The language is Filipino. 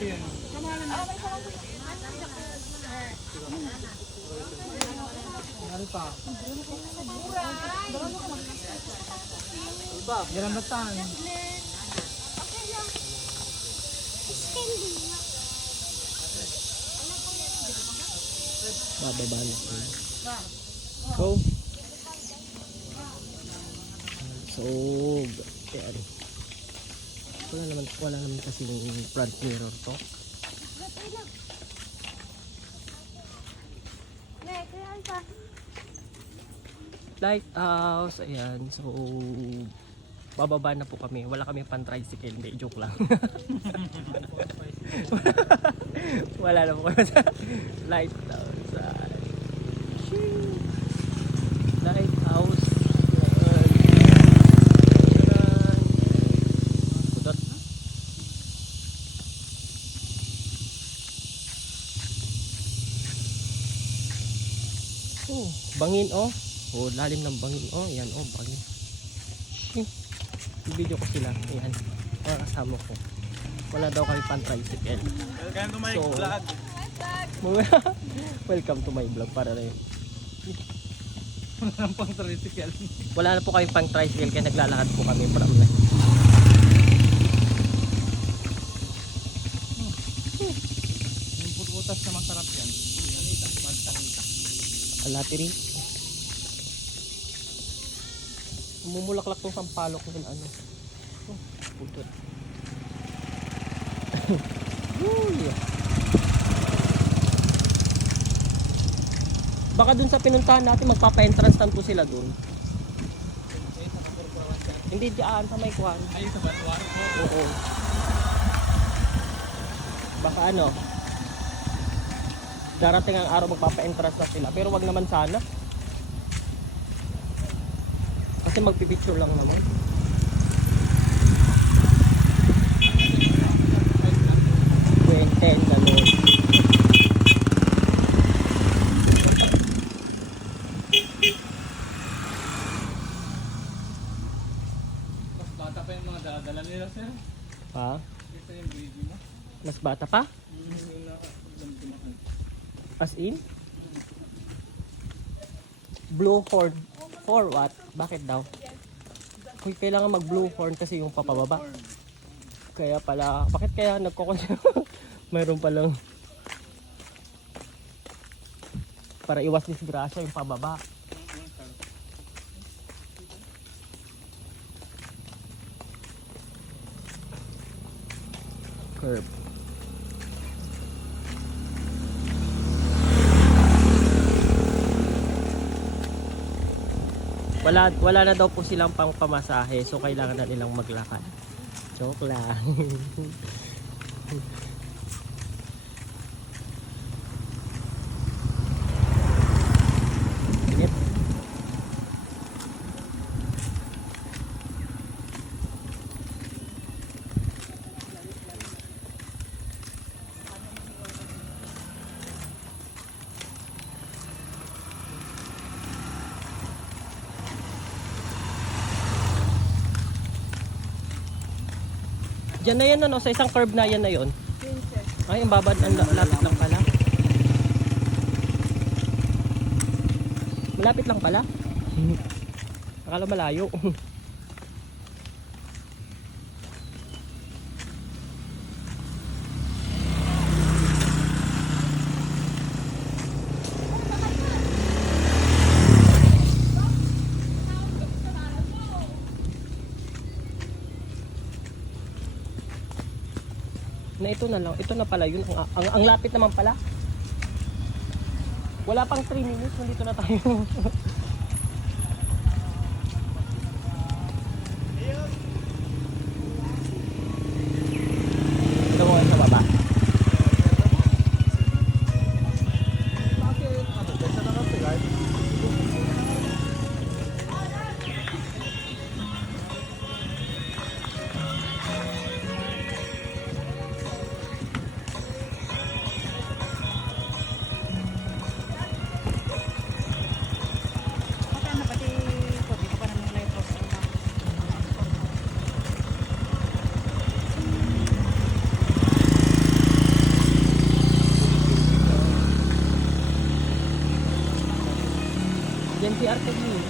Ano pa? Iba, yan batan. Bababa na po. So, yan. Wala naman kasi yung front mirror to. Lighthouse, ayan. So, bababa na po kami. Wala kami pan tricycle, hindi, joke lang. Wala na po kami sa lighthouse. Lighthouse. Pudot. Oh, bangin oh. Oh, lalim ng bangin. Oh, yan oh, bangin. I-video ko sila. Ayan. Mga kasama ko. Wala daw kami pan tricycle. Welcome to my vlog. Welcome to my vlog para na yun. Wala nang pang tricycle. Wala na po kami pang tricycle kaya naglalakad po kami from na. Yung puputas na masarap yan. Alatiri. Mumulaklak tong sampalok ng ano. Oh, putot. Baka dun sa pinuntahan natin magpapa-entrance lang po sila dun. Hindi diyan sa may kwan. Ay, sa Batuan po. Oo. Baka ano, darating ang araw magpapa-entrance na sila. Pero wag naman sana. Kasi magpipicture lang naman. Ten na nun. Mas bata pa yung mga dala nila, sir. Ha? Ito yung baby mo. Mas bata pa? Yung nakakaglamdumakan. As in? Blue horn. For what? Bakit daw? Kung kailangan mag blue horn kasi yung papababa. Kaya pala, bakit kaya nagkukonsya? Mayroon palang para iwas disgrasya yung pababa. Curve. Wala na daw po silang pang pamasahe, so kailangan na nilang maglakad. Joke lang. Yep. Diyan na yan ano, sa isang curve na yan na yun. Ay, ang babad, ang lapit lang pala. Malapit lang pala. Akala malayo. Na ito na lang, ito na pala yun. Ang lapit naman pala. Wala pang 3 minutes, nandito na tayo. Ito mo sa baba. si Arte mo.